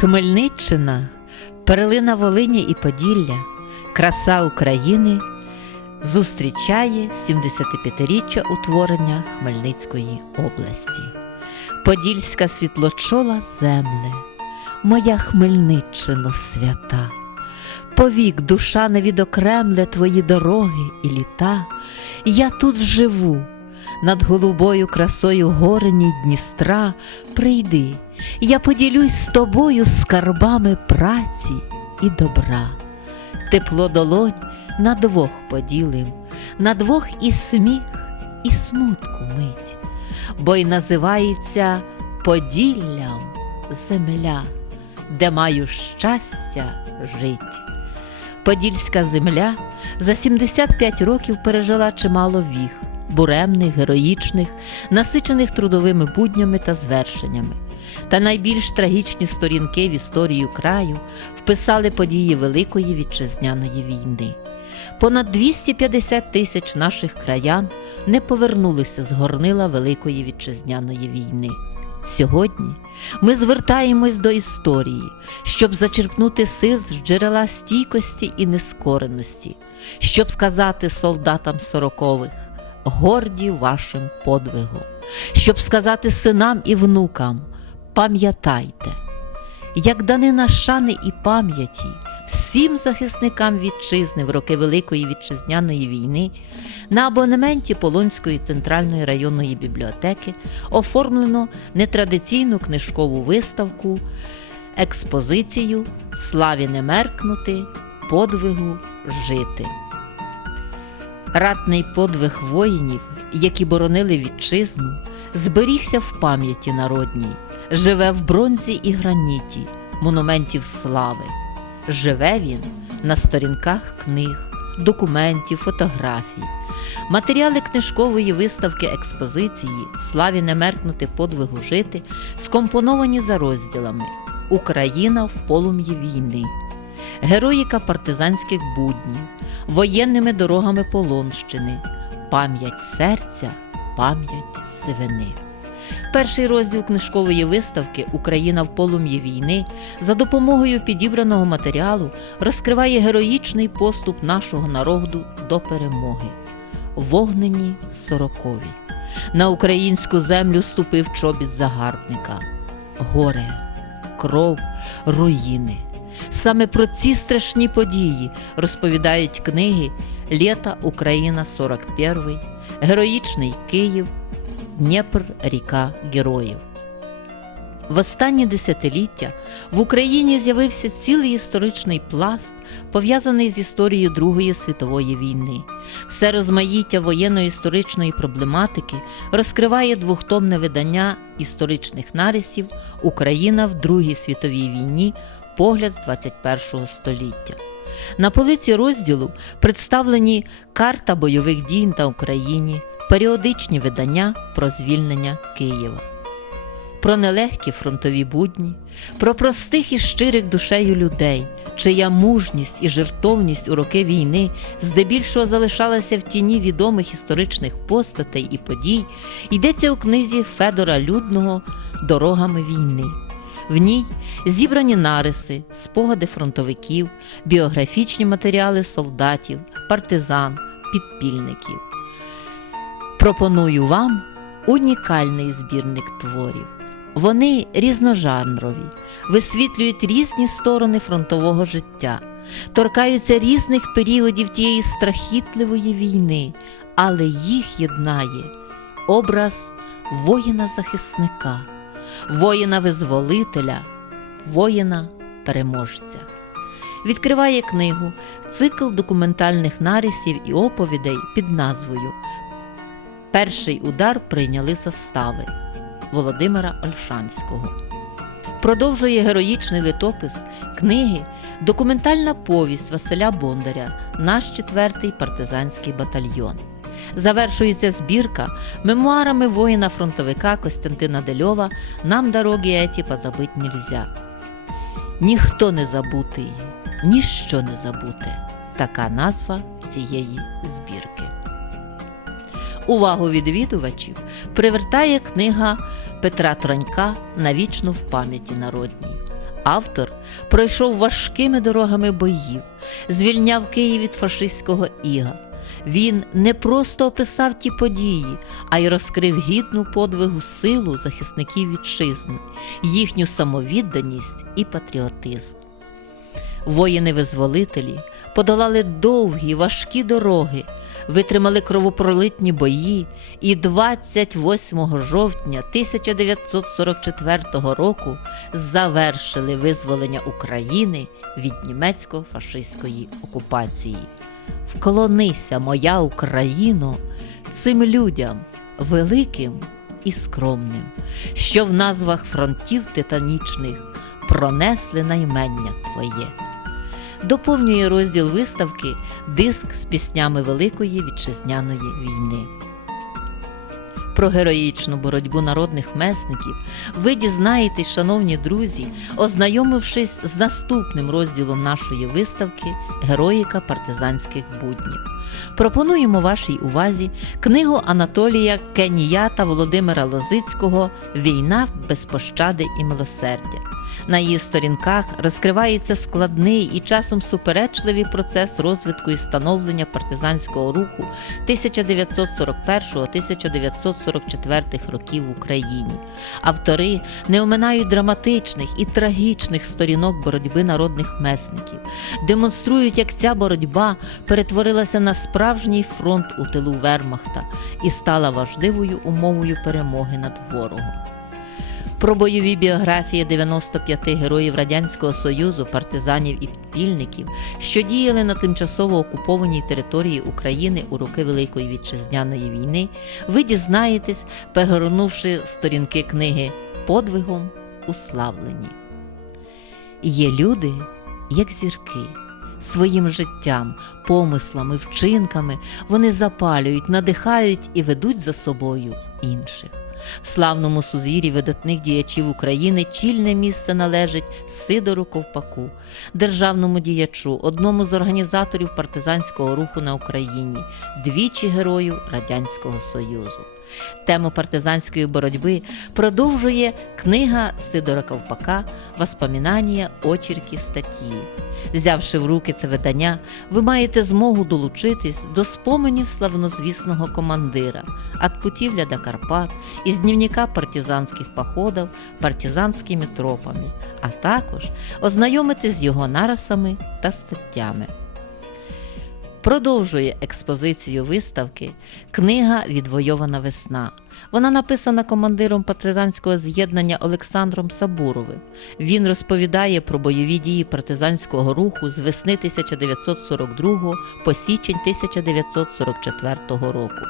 Хмельниччина, перлина Волині і Поділля, краса України зустрічає 75-річчя утворення Хмельницької області. Подільська світлочола земле, моя Хмельниччино свята. Повік душа не відокремле твої дороги і літа. Я тут живу, над голубою красою горені Дністра. Прийди, я поділюсь з тобою скарбами праці і добра. Тепло долонь на двох поділим, на двох і сміх, і смутку мить, бо й називається Поділлям земля, де маю щастя жить. Подільська земля за 75 років пережила чимало віх, буремних, героїчних, насичених трудовими буднями та звершеннями. Та найбільш трагічні сторінки в історію краю вписали події Великої вітчизняної війни. Понад 250 тисяч наших краян не повернулися з горнила Великої вітчизняної війни. Сьогодні ми звертаємось до історії, щоб зачерпнути сил з джерела стійкості і нескореності, щоб сказати солдатам сорокових горді вашим подвигом, щоб сказати синам і внукам пам'ятайте, як данина шани і пам'яті всім захисникам вітчизни в роки Великої вітчизняної війни на абонементі Полонської центральної районної бібліотеки оформлено нетрадиційну книжкову виставку, експозицію Славі не меркнути, подвигу жити. Ратний подвиг воїнів, які боронили вітчизну, зберігся в пам'яті народній, живе в бронзі і граніті, монументів слави. Живе він на сторінках книг, документів, фотографій. Матеріали книжкової виставки експозиції Славі не меркнути подвигу жити скомпоновані за розділами Україна в полум'ї війни, Героїка партизанських буднів, воєнними дорогами Полонщини, пам'ять серця, пам'ять сивини. Перший розділ книжкової виставки Україна в полум'ї війни за допомогою підібраного матеріалу розкриває героїчний поступ нашого народу до перемоги. Вогнені сорокові. На українську землю ступив чобіт загарбника. Горе, кров, руїни. Саме про ці страшні події розповідають книги Лєта Україна 41, Героїчний Київ, Дніпр ріка героїв. В останні десятиліття в Україні з'явився цілий історичний пласт, пов'язаний з історією Другої світової війни. Все розмаїття воєнно-історичної проблематики розкриває двохтомне видання історичних нарисів Україна в Другій світовій війні. Погляд з 21 століття. На полиці розділу представлені карта бойових дій на Україні, періодичні видання про звільнення Києва, про нелегкі фронтові будні, про простих і щирих душею людей, чия мужність і жертовність у роки війни здебільшого залишалася в тіні відомих історичних постатей і подій, йдеться у книзі Федора Людного Дорогами війни. В ній зібрані нариси, спогади фронтовиків, біографічні матеріали солдатів, партизан, підпільників. Пропоную вам унікальний збірник творів. Вони різножанрові, висвітлюють різні сторони фронтового життя, торкаються різних періодів тієї страхітливої війни, але їх єднає образ воїна-захисника воїна-визволителя, воїна-переможця. Відкриває книгу цикл документальних нарисів і оповідей під назвою Перший удар прийняли застави Володимира Ольшанського. Продовжує героїчний литопис книги Документальна повість Василя Бондаря Наш четвертий партизанський батальйон. Завершується збірка мемуарами воїна-фронтовика Костянтина Дельова Нам дороги еті позабить нельзя. Ніхто не забутий, ніщо не забуте. Така назва цієї збірки. Увагу відвідувачів привертає книга Петра Тронька Навічно в пам'яті народній. Автор пройшов важкими дорогами боїв, звільняв Київ від фашистського іга. Він не просто описав ті події, а й розкрив гідну подвигу силу захисників вітчизни, їхню самовідданість і патріотизм. Воїни-визволителі подолали довгі важкі дороги, витримали кровопролитні бої і 28 жовтня 1944 року завершили визволення України від німецько-фашистської окупації. Вклонися, моя Україно, цим людям великим і скромним, що в назвах фронтів титанічних пронесли наймення Твоє. Доповнює розділ виставки диск з піснями Великої Вітчизняної війни. Про героїчну боротьбу народних месників ви дізнаєтесь, шановні друзі, ознайомившись з наступним розділом нашої виставки Героїка партизанських буднів. Пропонуємо вашій увазі книгу Анатолія Кенія та Володимира Лозицького Війна без пощади і милосердя. На її сторінках розкривається складний і часом суперечливий процес розвитку і становлення партизанського руху 1941-1944 років в Україні. Автори не оминають драматичних і трагічних сторінок боротьби народних месників, демонструють, як ця боротьба перетворилася на справжній фронт у тилу Вермахта і стала важливою умовою перемоги над ворогом. Про бойові біографії 95 героїв Радянського Союзу, партизанів і підпільників, що діяли на тимчасово окупованій території України у роки Великої Вітчизняної війни, ви дізнаєтесь, перегорнувши сторінки книги Подвигом уславлені. Є люди, як зірки. Своїм життям, помислами, вчинками вони запалюють, надихають і ведуть за собою інших. В славному сузір'ї видатних діячів України чільне місце належить Сидору Ковпаку, державному діячу, одному з організаторів партизанського руху на Україні, двічі герою Радянського Союзу. Тему партизанської боротьби продовжує книга Сидора Ковпака Воспоминання, очерки, статті. Взявши в руки це видання, ви маєте змогу долучитись до споменів славнозвісного командира «От путівля до Карпат із дневника партизанських походів партизанськими тропами, а також ознайомитись з його нарисами та статтями. Продовжує експозицію виставки книга Відвойована весна. Вона написана командиром партизанського з'єднання Олександром Сабуровим. Він розповідає про бойові дії партизанського руху з весни 1942 по січень 1944 року.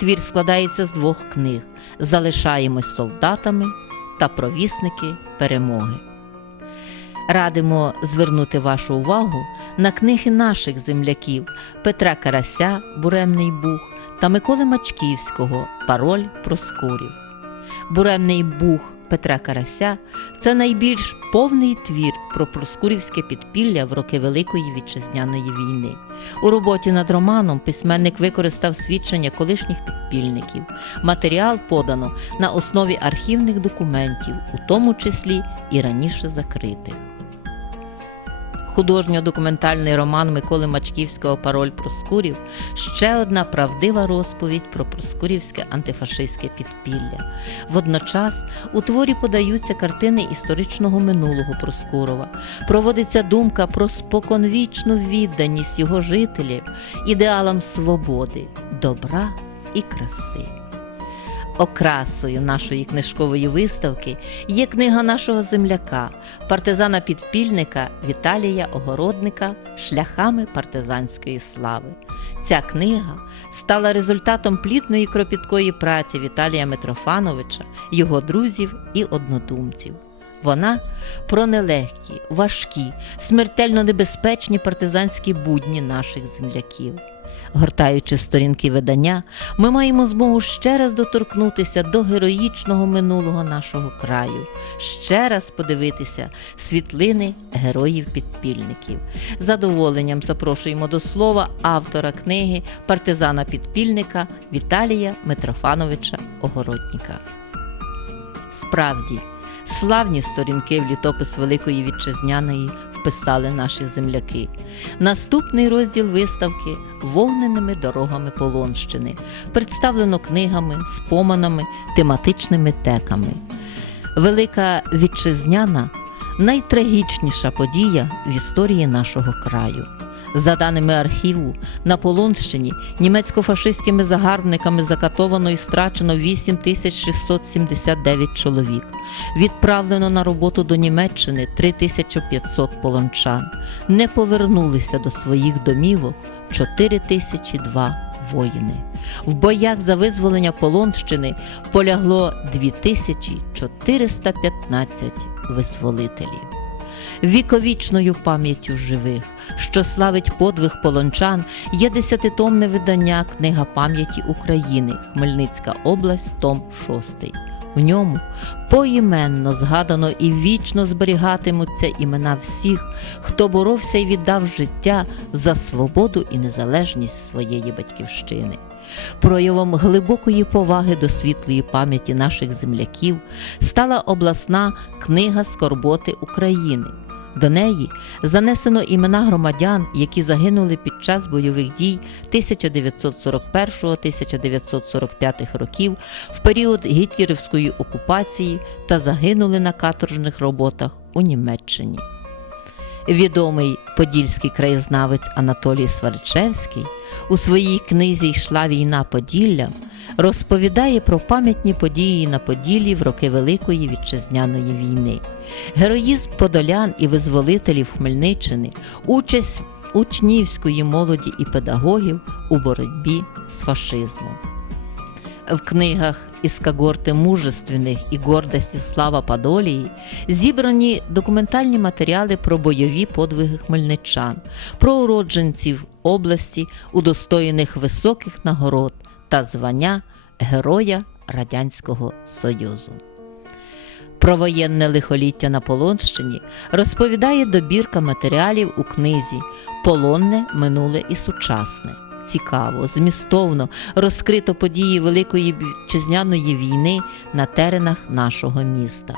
Твір складається з двох книг: Залишаємось солдатами та Провісники перемоги. Радимо звернути вашу увагу на книги наших земляків Петра Карася Буремний Бух та Миколи Мачківського Пароль Проскурів. Буремний Бух Петра Карася це найбільш повний твір про проскурівське підпілля в роки Великої Вітчизняної війни. У роботі над романом письменник використав свідчення колишніх підпільників. Матеріал подано на основі архівних документів, у тому числі і раніше закритих. Художньо-документальний роман Миколи Мачківського Пароль Проскурів ще одна правдива розповідь про проскурівське антифашистське підпілля. Водночас у творі подаються картини історичного минулого Проскурова, проводиться думка про споконвічну відданість його жителів ідеалам свободи, добра і краси. Окрасою нашої книжкової виставки є книга нашого земляка, партизана-підпільника Віталія Огородника Шляхами партизанської слави. Ця книга стала результатом плідної кропіткої праці Віталія Митрофановича, його друзів і однодумців. Вона про нелегкі, важкі, смертельно небезпечні партизанські будні наших земляків. Гортаючи сторінки видання, ми маємо змогу ще раз доторкнутися до героїчного минулого нашого краю, ще раз подивитися світлини героїв-підпільників. Задоволенням запрошуємо до слова автора книги партизана-підпільника Віталія Митрофановича Огородніка. Справді, Славні сторінки в літопис Великої Вітчизняної вписали наші земляки. Наступний розділ виставки вогненими дорогами Полонщини представлено книгами, споманами, тематичними теками. Велика вітчизняна найтрагічніша подія в історії нашого краю. За даними архіву, на Полонщині німецько-фашистськими загарбниками закатовано і страчено 8679 чоловік. Відправлено на роботу до Німеччини 3500 полончан. Не повернулися до своїх домівок 4002 воїни. В боях за визволення Полонщини полягло 2415 визволителів. Віковічною пам'яттю живих, що славить подвиг полончан, є десятитомне видання Книга пам'яті України, Хмельницька область, Том 6. В ньому поіменно згадано і вічно зберігатимуться імена всіх, хто боровся і віддав життя за свободу і незалежність своєї батьківщини. Проявом глибокої поваги до світлої пам'яті наших земляків стала обласна книга скорботи України. До неї занесено імена громадян, які загинули під час бойових дій 1941-1945 років в період гітлерівської окупації та загинули на каторжних роботах у Німеччині. Відомий подільський краєзнавець Анатолій Сварчевський у своїй книзі Йшла війна Поділля розповідає про пам'ятні події на Поділлі в роки Великої вітчизняної війни, героїзм подолян і визволителів Хмельниччини, участь учнівської молоді і педагогів у боротьбі з фашизмом. В книгах із когорти мужественних і гордості слава Подолії зібрані документальні матеріали про бойові подвиги хмельничан, про уродженців області, удостоєних високих нагород та звання Героя Радянського Союзу. Про воєнне лихоліття на Полонщині розповідає добірка матеріалів у книзі Полонне, минуле і сучасне. Цікаво, змістовно розкрито події Великої вітчизняної війни на теренах нашого міста.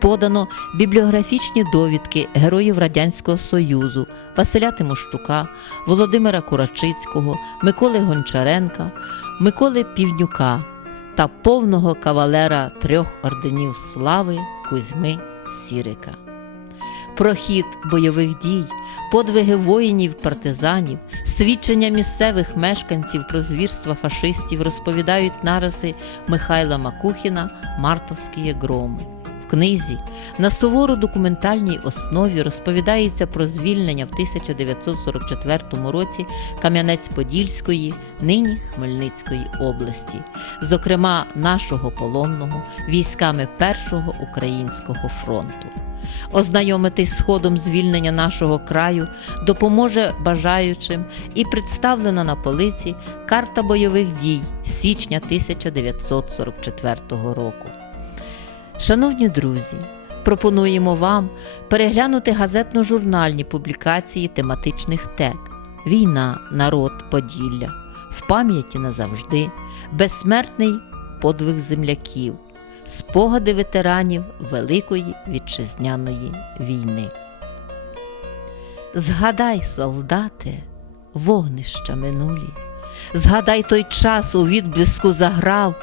Подано бібліографічні довідки героїв Радянського Союзу Василя Тимощука, Володимира Курачицького, Миколи Гончаренка, Миколи Півнюка та повного кавалера трьох орденів слави Кузьми Сірика. Про хід бойових дій, подвиги воїнів, партизанів, свідчення місцевих мешканців про звірства фашистів розповідають нариси Михайла Макухіна Мартовські громи. В книзі на суворо документальній основі розповідається про звільнення в 1944 році Кам'янець-Подільської, нині Хмельницької області, зокрема нашого полонного військами Першого українського фронту. Ознайомитись з ходом звільнення нашого краю допоможе бажаючим і представлена на полиці карта бойових дій січня 1944 року. Шановні друзі, пропонуємо вам переглянути газетно-журнальні публікації тематичних тек Війна, народ, Поділля, в пам'яті назавжди, безсмертний подвиг земляків, спогади ветеранів Великої вітчизняної війни. Згадай, солдате, вогнища минулі, згадай той час у відблиску заграв,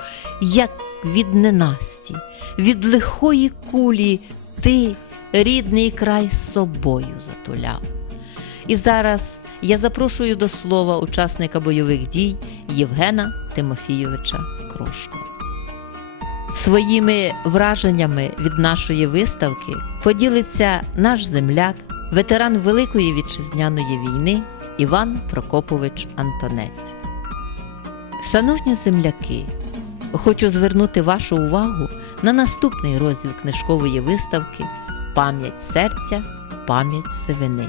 як від ненасті, від лихої кулі ти рідний край з собою затуляв. І зараз я запрошую до слова учасника бойових дій Євгена Тимофійовича Крушко. Своїми враженнями від нашої виставки поділиться наш земляк, ветеран Великої вітчизняної війни Іван Прокопович Антонець. Шановні земляки, хочу звернути вашу увагу на наступний розділ книжкової виставки Пам'ять серця, пам'ять сивини.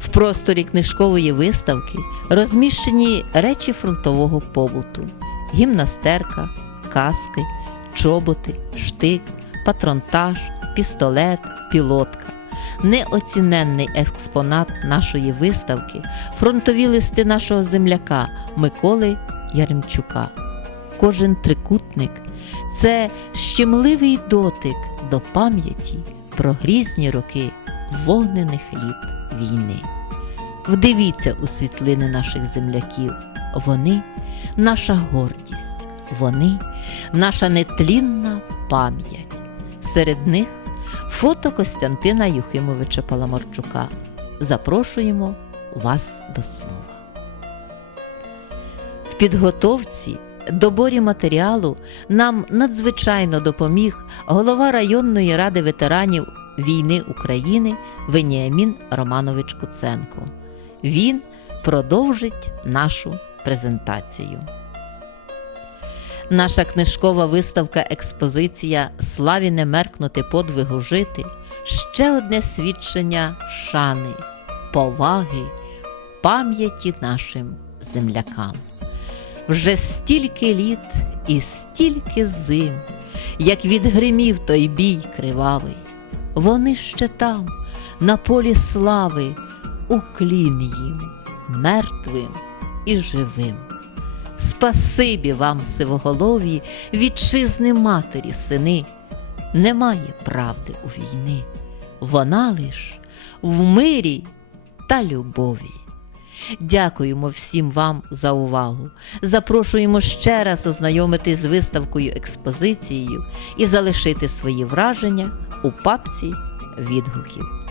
В просторі книжкової виставки розміщені речі фронтового побуту: гімнастерка, каски, чоботи, штик, патронтаж, пістолет, пілотка. Неоціненний експонат нашої виставки фронтові листи нашого земляка Миколи Яремчука. Кожен трикутник це щемливий дотик до пам'яті про грізні роки вогнених літ війни. Вдивіться у світлини наших земляків. Вони наша гордість, вони наша нетлінна пам'ять. Серед них фото Костянтина Юхимовича Паламарчука. Запрошуємо вас до слова. В підготовці, доборі матеріалу нам надзвичайно допоміг голова районної ради ветеранів війни України Веніамін Романович Куценко. Він продовжить нашу презентацію. Наша книжкова виставка експозиція Славі не меркнути подвигу жити ще одне свідчення шани, поваги, пам'яті нашим землякам. Вже стільки літ і стільки зим, як відгримів той бій кривавий, вони ще там, на полі слави, уклін їм, мертвим і живим. Спасибі вам, сивоголові, вітчизни матері, сини. Немає правди у війни, вона лиш в мирі та любові. Дякуємо всім вам за увагу. Запрошуємо ще раз ознайомитись з виставкою експозицією і залишити свої враження у папці відгуків.